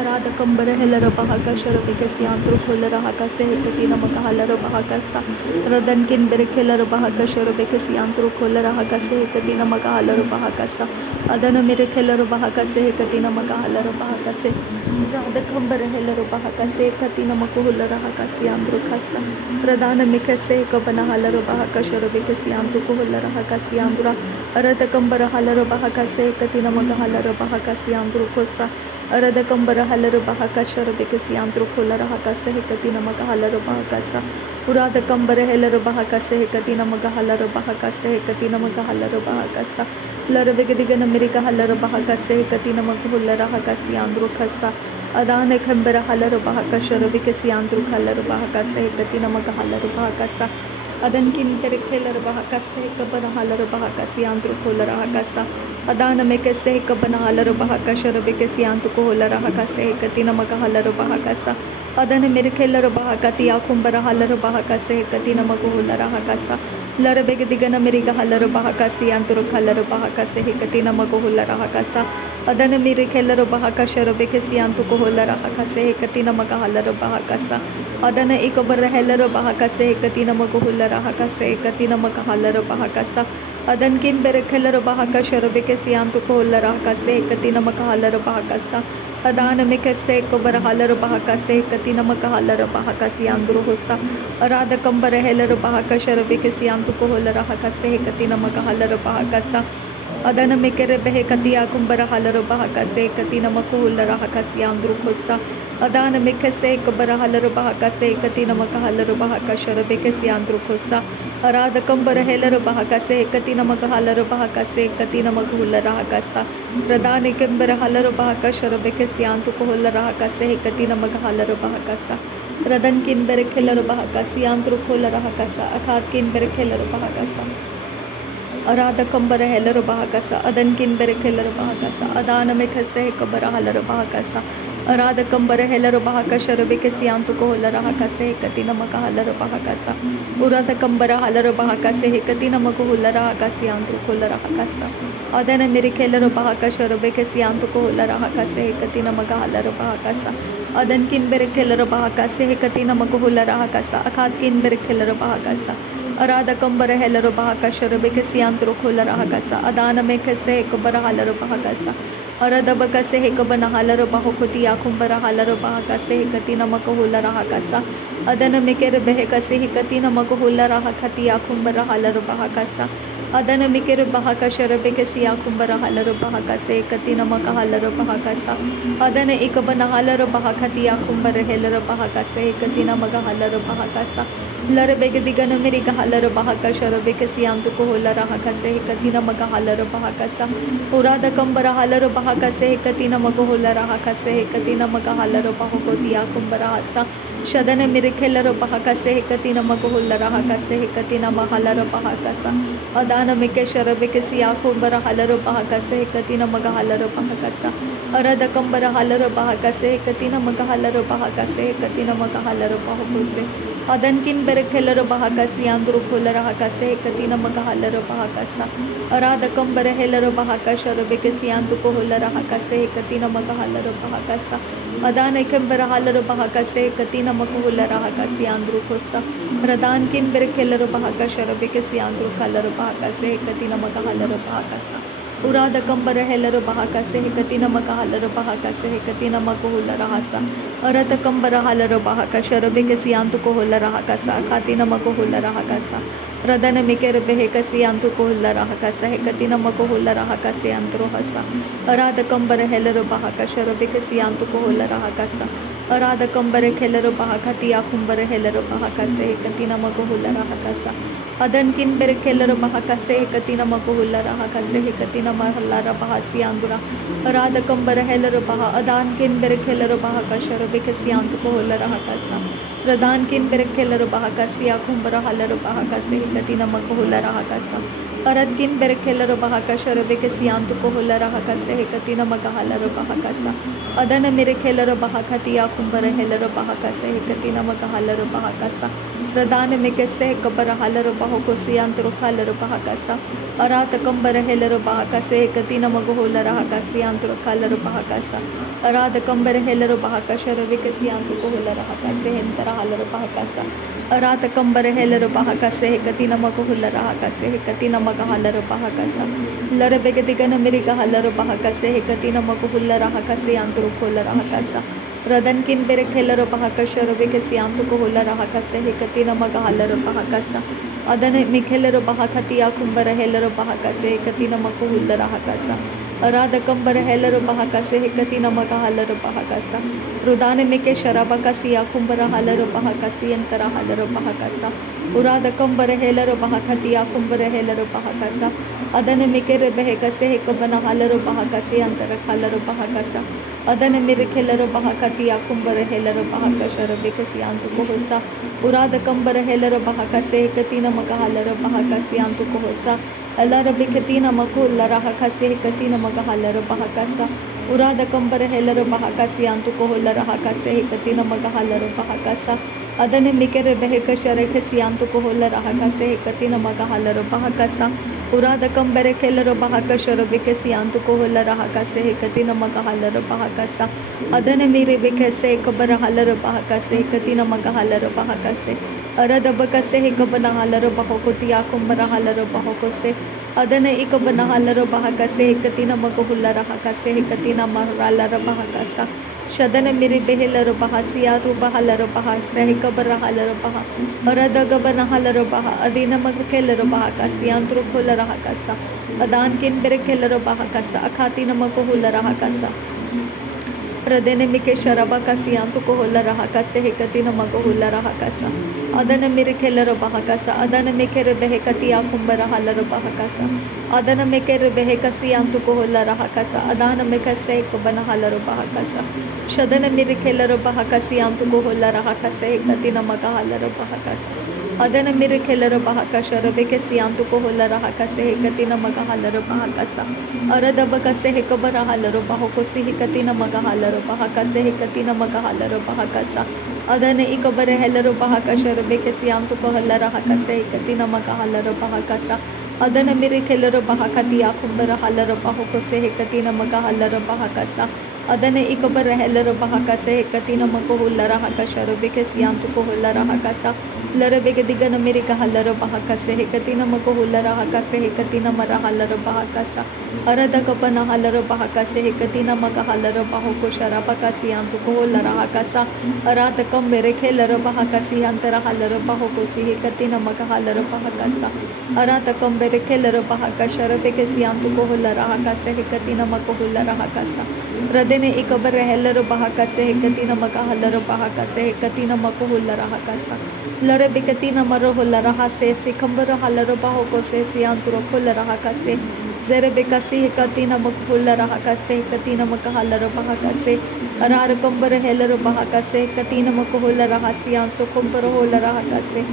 Arada kambara helera bahaka sharabeke siantro kolera haka sehekati namaka halera bahaka sa radan kin berekhelera bahaka sharabeke siantro kolera haka sehekati namaka halera bahaka sa adana merekhelera bahaka sehekati namaka halera bahaka se rada kambara helera bahaka sehekati namaka hulera haka siantro khasa radana mikase kabana halera bahaka sharabeke siantro kolera haka siandra arada kambara halera bahaka sehekati namaka halera bahaka siantro khosa arada kambara halera bahaka sharabeke siantro kolara haka sehekati namaga halera bahaka sa urada kambara helera bahaka sehekati namaga halera bahaka sehekati namaga halera bahaka sa larabege digana meriga halera bahaka sehekati namaga hulera haka siantro khasa adane kambara halera bahaka sharabeke siantro halera bahaka sehekati namaga halera bahaka sa adan kin terekhelera bahaka sehekabara halera bahaka siantro kolara haka sa adana meke sehekabana halera bahaka sharabeke siantro kolara haka sehekati namaga halera bahaka sa adana merekhelera bahaka tiya kumbara halera bahaka sehekati namaga hulera haka sa larabege digana meriga halera bahaka siantro halera bahaka sehekati namaga hulera haka sa adana merekhelera bahaka sharabeke siantro kolara haka sehekati namaga halera bahaka sa adana ikabara helera bahaka sehekati namaga hulera haka sehekati namaga halera bahaka sa adan kin berekhelera bahaka sharabeke siantro kolara haka sehekati namaga halera bahaka sa adana meke sekabara halera bahaka sehekati namaga halera bahaka siantro hosa arada kambara helera bahaka sharabeke siantro kolara haka sehekati namaga halera bahaka sa adana mekere behe katiya kumbara halera bahaka sehekati namaga hulera haka siantro hosa adana meke sekabara halera bahaka sehekati namaga halera bahaka sharabeke siantro hosa arada kambara helera bahaka sehekati namaga halera bahaka sehekati namaga hulera haka sa radane kambara halera bahaka sharabeke siantro kolara haka sehekati namaga halera bahaka sa radan kin berekhelera bahaka siantro kolara haka sa akhat kin berekhelera bahaka sa arada kambara helera bahaka sa adan kin berekhelera bahaka sa adana meke sekabara halera bahaka sa arada kambara helera bahaka sharabeke siantro kolara haka sehekati namaga halera bahaka sa urada kambara halera bahaka sehekati namaga hulera haka siantro kolara haka sa adana merekhelera bahaka sharabeke siantro kolara haka sehekati namaga halera bahaka sa adan kin berekhelera bahaka sehekati namaga hulera haka sa akhat kin berekhelera bahaka sa arada kambara helera bahaka sharabeke siantro kolara haka sa adana meke sekabara halera bahaka sa arada baka sehekabana halera bahokoti akumbara halera bahaka sehekati namaga hulera haka sa adana mekere beheka sehekati namaga hulera hakati akumbara halera bahaka sa adana mekere bahaka sharabeke siakumbara halera bahaka sehekati namaga halera bahaka sa adana ikabana halera bahakati akumbara helera bahaka sehekati namaga halera bahaka sa larabege digana meriga halera bahaka sharabeke siantro kolara haka sehekati namaga halera bahaka sa urada kambara halera bahaka sehekati namaga hulera haka sehekati namaga halera bahokoti akumbara sa shadana merekhelera bahaka sehekati namaga hulera haka sehekati namaga halera bahaka sa adana meke sharabeke siakumbara halera bahaka sehekati namaga halera bahaka sa arada kambara halera bahaka sehekati namaga halera bahaka sehekati namaga halera bahokose adan kin berekhelera bahaka siantro kolara haka sehekati namaga halera bahaka sa arada kambara helera bahaka sharabeke siantro kolara haka sehekati namaga halera bahaka sa adana kambara halera bahaka sehekati namaga hulera haka siantro kosa radan kin berekhelera bahaka sharabeke siantro kolara bahaka sehekati namaga halera bahaka sa urada kambara helera bahaka sehekati namaga halera bahaka sehekati namaga hulera hasa arada kambara halera bahaka sharabeke siantro kolara haka sa khati namaga hulera haka sa radana mekere beheka siantro kolara haka sehekati namaga hulera haka siantro hasa arada kambara helera bahaka sharabeke siantro kolara haka sa arada kambara helera bahaka tiya kumbara helera bahaka sehekati namaga hulera haka sa adan kin berekhelera bahaka sehekati namaga hulera haka sehekati namaga halera bahaka siandra arada kambara helera baha adan kin berekhelera bahaka sharabeke siantro kolara haka sa radan kin berekhelera bahaka siya kumbara halera bahaka sehekati namaga hulera haka sa arad kin berekhelera bahaka sharabeke siantro kolara haka sehekati namaga halera bahaka sa adana merekhelera bahaka tiya kumbara helera bahaka sehekati namaga halera bahaka sa Radane Mikese Kabara Halaro Bahokosi Antro Kalaro Bahakasa Arata Kambara Helero Bahakase Katina Magohola Rahakasi Antro Kalaro Bahakasa Arada Kambara Helero Bahakashara Vikasi Antro Kohola Rahakase Hentara Halaro Bahakasa Arata Kambara Helero Bahakase Katina Magohola Rahakase Katina Magahalaro Bahakasa Larabegatigana Mirika Halaro Bahakase Katina Magohola Rahakase Antro Kola Rahakasa Radan kin berek helaro bahakasha robekasi antu ko hola rahakase hekatina magahalaro bahakasa adane mikhelaro bahakati akumbara helaro bahakase hekatina mako hola rahakasa arada kambara helaro bahakase hekatina magahalaro bahakasa rudane mike sharabakasi akumbara halaro bahakasi antara halaro bahakasa urada kambara helaro bahakati akumbara helaro bahakasa adane mike rebehekase hekabana halaro bahakasi antara halaro bahakasa adane mere helaro bahakati akumbara helaro bahakasha robekasi antu ko hosa urada kambara helaro bahakase hekatina magahalaro bahakasi antu ko hosa alara bekatina mako larahakase hekatina magahalaro bahakasa urada kambara helaro bahakasi antu ko hola rahakase hekatina magahalaro bahakasa adane mikere behekasha rekasi antu ko hola rahakase hekatina magahalaro bahakasa urada kambere helaro bahakasha robekasi antu ko hola rahakase hekatina magahalaro bahakasa adane mere bekase kabara halaro bahakase hekatina magahalaro bahakase arada bakase hekabana halaro bahokoti akumbara halaro bahokose adane ikabana halaro bahakase hekatina magahulla rahakase hekatina mahalaro bahakasa shadane mere behelaro bahasiya ruba halaro bahasa hekabara halaro bah arada gabana halaro bah adina magkelaro bahakasi antro khola rahakasa adan kin berekelaro bahakasa akhatina magahulla rahakasa Radene mike sharaba kasi antu ko hola rahakase hekatina magahulla rahakasa adana mere kelaro bahakasa adana mekere behekati akumbara halaro bahakasa adana mekere behekasi antu ko hola rahakasa adana mekase kubana halaro bahakasa shadana mere kelaro bahakasi antu ko hola rahakase hekatina magahalaro bahakasa adana mere kelaro bahakasha robekasi antu ko hola rahakase hekatina magahalaro bahakasa arada bakase hekabara halaro bahokosi hekatina magahalaro bahakase hekatina magahalaro bahakasa adane ikabare helaro bahakasha robekasi antu ko hola rahakase hekatina magahalaro bahakasa adana mere kelaro bahakati akumbara halaro bahokose hekatina magahalaro bahakasa adane ikabare helaro bahakase hekatina magahulla rahakasha robekasi antu ko hola rahakasa लरबेगे दिगन मेरे का हल्लर बहाकसे हेकतिना मको huller हकसे हेकतिना मरा हल्लर बहाकसा अरद कपना हल्लर बहाकसे हेकतिना मका हल्लर बहोको शराबकसी अंतु को huller हकसा अरात कम मेरे खेलर बहाकसी अंतरा हल्लर बहोको सी हेकतिना मका हल्लर बहाकसा अरात कम मेरे खेलर बहाकश रबेगे सी अंतु को हुल्लर हकसे हेकतिना मको हुल्लर हकसा रदेने इकबर हेलर बहाकसे हेकतिना मका हल्लर बहाकसे हेकतिना मको हुल्लर हकसा लरे बेकतिना मरो होला रहा से सिकंबर हलरो बाहो को से सियांतुरो खोल रहा का से ज़रे बेकसी कतिना मक खोल रहा का से कतिना मक हलरो बाहा का से अरार कंबर हेलरो बाहा का से कतिना मक खोल रहा सियां सो कंबर होल रहा का से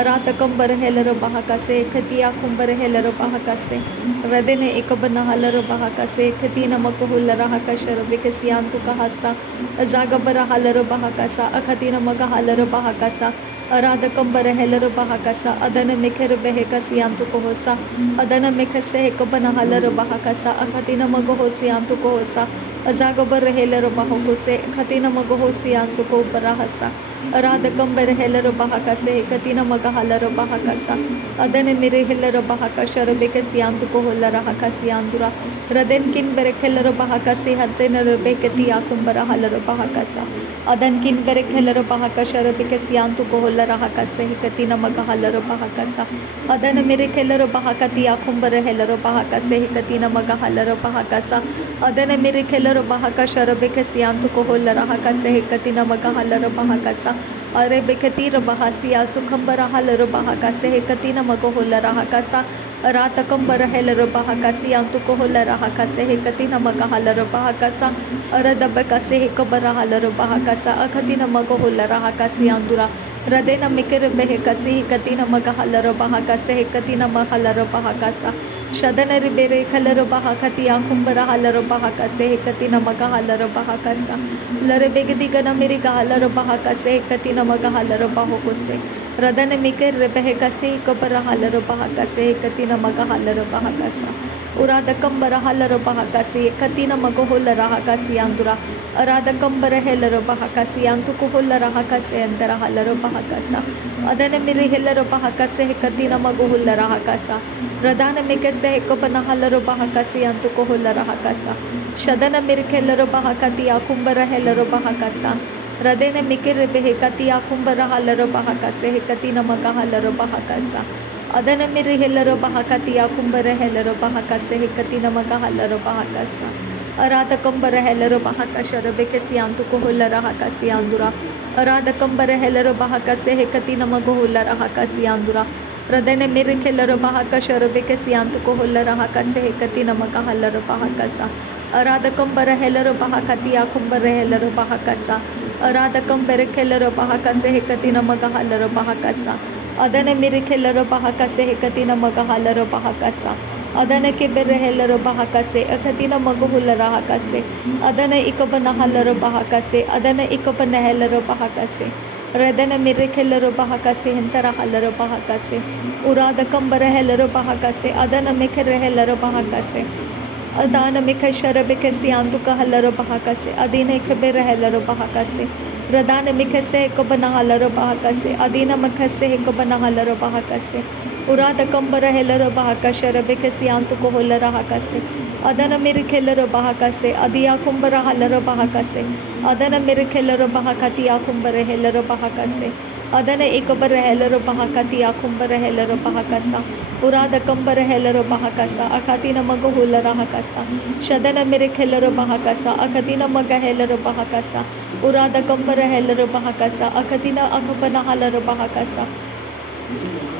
अरात कंबर हेलरो बाहा का से कतिया कंबर हेलरो बाहा का से रदेने एक बना हलरो बाहा का से कतिना मक खोल रहा का शर बेकसियांतु का हसा जागबर हलरो बाहा का सा अखतिना मक हलरो बाहा का सा अराध कंबर हेलरो बहाकसा अदन मेखेर बेहेकसी अंतु को होसा अदन मेखसे हेकबन हलरो बहाकसा अखतिन मगो होसी अंतु को होसा अजागबर हेलरो बहोसे खतिन मगो होसी अंसु को बरहसा अराध कंबर हेलरो बहाकसे हेकतिन मग हलरो बहाकसा अदन मेरे हेलरो बहाकशर बेकसी अंतु को होलर हकसी अंदुरा रदेन किन बेरे हेलरो बहाकसी हतेन बेकती आकुंबर हलरो बहाकसा अदन किन बेरे हेलरो बहाकशर बेकसी अंतु को होलर हकसे हेकतिन मग हलरो बहाकसा अदन मेरे हेलरो बहाकती आकुंबर हेलरो बहाकसे हेकतिन मग हलरो बहाकसा अदन मेरे हेलरो बहाकशर बेकसी अंतु को होलर हकसे हेकतिन मग हलरो बहाकसा अरे बेकतीर बहासिया सुखंबर हलरो बहाकसे हेकतिन मग होलर हकसा रात कंबर हेलरो बहाकसी अंतु को होलर हकसे हेकतिन मग हलरो बहाकसा अरदब कसे हेकबर हलरो बहाकसा अखतिन मग होलर हकसी अंदुरा रदेन मिकर बेहकसी हेकतिन मग हलरो बहाकसे हेकतिन मग हलरो बहाकसा शदन रिबेरे खलरो बहाकती आकुंबर हलरो बहाकसे हेकतिन मग हलरो बहाकसा लरे बेगदिगन मेरे हलरो बहाकसे हेकतिन मग हलरो बहोकोसे Radana mikir rebehe kasi kabara halaro bahakase katina magahalaro bahakasa. Urada kambara halaro bahakasi katina magohola rahakasi andura. Arada kambara helaro bahakasi antukuhola rahakase andara halaro bahakasa. Adana miri helaro bahakase katina magohola rahakasa. Radana mikase kabana halaro bahakasi antukuhola rahakasa. Shadana miri helaro bahakati akumbara helaro bahakasa. Radena mikir behekati akumbara halaro bahakase hekatina maga halaro bahakasa. Adana miri helaro bahakati akumbara helaro bahakase hekatina maga halaro bahakasa. Arada kambara helaro bahakasha rabekasi antu kohola rahakasi andura. Arada kambara helaro bahakase hekatina maga hola rahakasi andura. Radena miri helaro bahakasha rabekasi antu kohola rahakase hekatina maga halaro bahakasa. Arada kambara helaro bahakati akumbara helaro bahakasa. Aradakam berekelero bahakase hekatina magahalero bahakasa. Adana mirikelero bahakase hekatina magahalero bahakasa. Adana ke berehelero bahakase akatina maguhula rahakase. Adana ikabana halero bahakase. Adana ikabana helero bahakase. Radana mirikelero bahakase hentara halero bahakase. Uradakam berehelero bahakase. Adana mekerehelero bahakase. Adana mikashara bekasi antuka halaro bahakase adina ikabera halaro bahakase radana mikase ekobana halaro bahakase adina makase ekobana halaro bahakase urada kambara halaro bahakashara bekasi antuko holara hakase adana mirikhelaro bahakase adiya kumbara halaro bahakase adana mirikhelaro bahakati akumbara halaro bahakase adana ekobara halaro bahakati akumbara halaro bahakasa Urada kambara helaro bahakasa akatina maga hulara hakasa shadana mere helaro bahakasa akatina maga helaro bahakasa urada kambara helaro bahakasa akatina akabana halaro bahakasa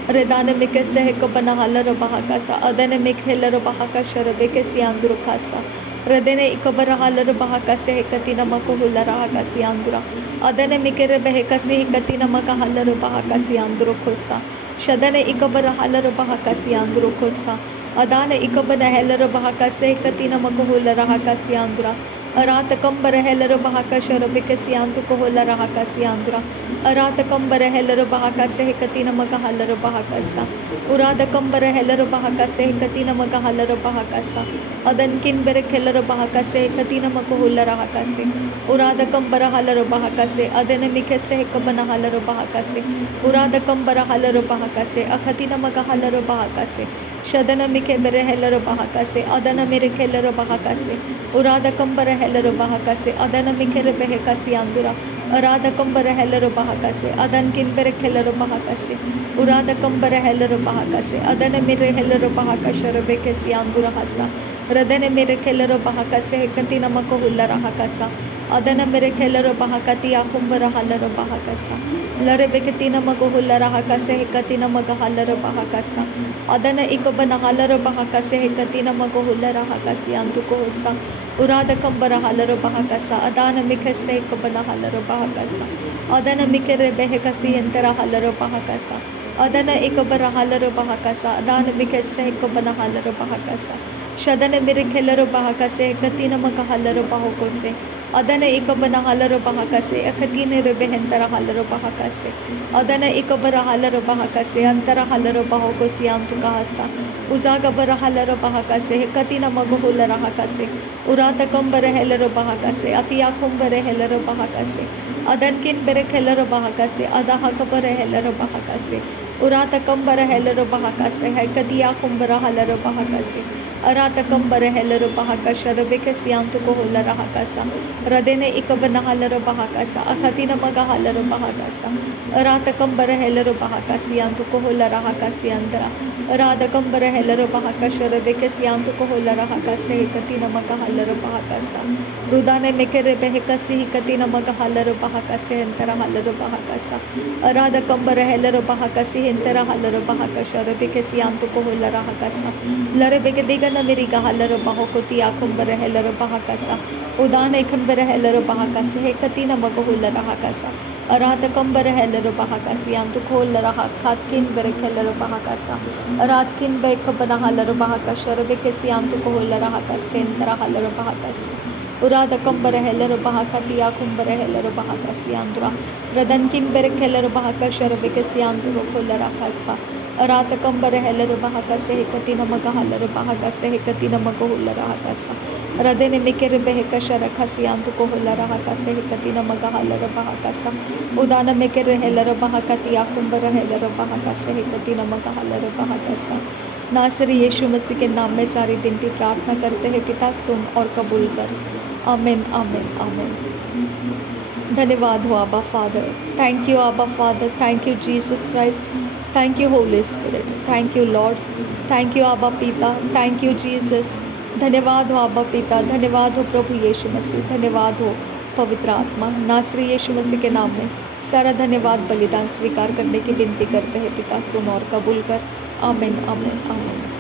redana mikase hekabana halaro bahakasa adana mik helaro bahakasa rebekesi anduru kasa redene ikabara halaro bahakase hekatina maga hulara hakasi andura adana mikere behekasi hekatina maga halaro bahakasi anduru kosa Shadana ikabara halaro bahakasi andro kosa. Adana ikabana helaro bahakase katina makuhula rahakasi andra. Arata kambara helaro bahakasha rabikasi antu kohola rahakasi andra. Arata kambara helaro bahakase katina magahalaro bahakasa. Urada kambara helaro bahakase katina magahalaro bahakasa. Adan kin bere helaro bahakase katina makuhula rahakase. Urada kambara halaro bahakase. Adana mikase kabana halaro bahakase. Urada kambara halaro bahakase. Akatina magahalaro bahakase. Shadana mike bere helaro bahakase. Adana mere helaro bahakase. Urada kambara helaro bahakase. Adana mike rebehekasi andura. Arada kambara helaro bahakase. Adan kin bere helaro bahakase. Urada kambara helaro bahakase. Adana mere helaro bahakasha rebekesi andura hasa. Radana mere helaro bahakase. Katina makohulla rahakasa. Adana mere helaro bahakati akumbara halaro bahakasa. Lare beketina magohulla rahakase hekatina magahalaro bahakasa. Adana ikobana halaro bahakase hekatina magohulla rahakasi antuko hosa. Urada kambara halaro bahakasa. Adana mikase ikobana halaro bahakasa. Adana mikere behekasi entera halaro bahakasa. Adana ikobara halaro bahakasa. Adana mikase ikobana halaro bahakasa. Shadana mirikhelaro bahakase hekatina magahalaro bahokose. Adana ikabana halaro bahakase akatina rebehentara halaro bahakase adana ikabara halaro bahakase antara halaro bahokosi antukahasa uzaga bara halaro bahakase hekatina magohula rahakase urata kambara helaro bahakase atiya kumbare helaro bahakase adan kin bere helaro bahakase adaha kabara helaro bahakase urata kambara helaro bahakase hekatiya kumbara halaro bahakase arata kambara helaro bahakasha rebekasi antukohula rahakasa Radene ikabana halaro bahakasa akatina maga halaro bahakasa arata kambara helaro bahakasi antu kohola rahakasi andra arada kambara helaro bahakasha rebekasi antu kohola rahakase katina maga halaro bahakasa rudane mekere behekasi katina maga halaro bahakase entara halaro bahakasa arada kambara helaro bahakasi entara halaro bahakasha rebekasi antu kohola rahakasa lare begediga na meriga halaro bahokoti akumbara helaro bahakasa udane kambara helaro bahakase hekatina magohulla rahakasa arata kambara helaro bahakasi antu koholla rahakatkin bere helaro bahakasa aratkin be kabana halaro bahakasha rebekasi antu koholla rahakase entara halaro bahakase उराद कंबर हेलर बहाकतिया comber हेलर बहाकसियांद्रा रदन किंबर खेलर बहाका शरबे के सियांद्रो खोलर आकासा रात कंबर हेलर बहाका से हेकती नमक huller बहाका से हेकती नमक holer Akasa रदने मेकेर बेहका शरखा सियांत को holer आका से हेकती नमक हलर बहाकासा उदान मेकेर हेलर बहाकतिया कुंबर हेलर बहाका से हेकती नमक हलर बहाकासा नासरी यीशु मसीह के नाम में सारी विनती प्रार्थना करते हैं पिता, सुन और कबूल कर। आमीन आमीन आमीन। धन्यवाद हो आबा फादर, थैंक यू आबा father, thank you Jesus Christ, thank you Holi spirit, thank you Lord, thank you आबा पिता, थैंक यू जीसस। धन्यवाद हो आबा पिता, धन्यवाद हो प्रभु यीशु मसीह, धन्यवाद हो पवित्र आत्मा। नासरी यीशु मसीह के नाम में सारा धन्यवाद बलिदान स्वीकार करने की विनती करते हैं पिता, सुन और कबूल कर। आमीन आमीन आमीन।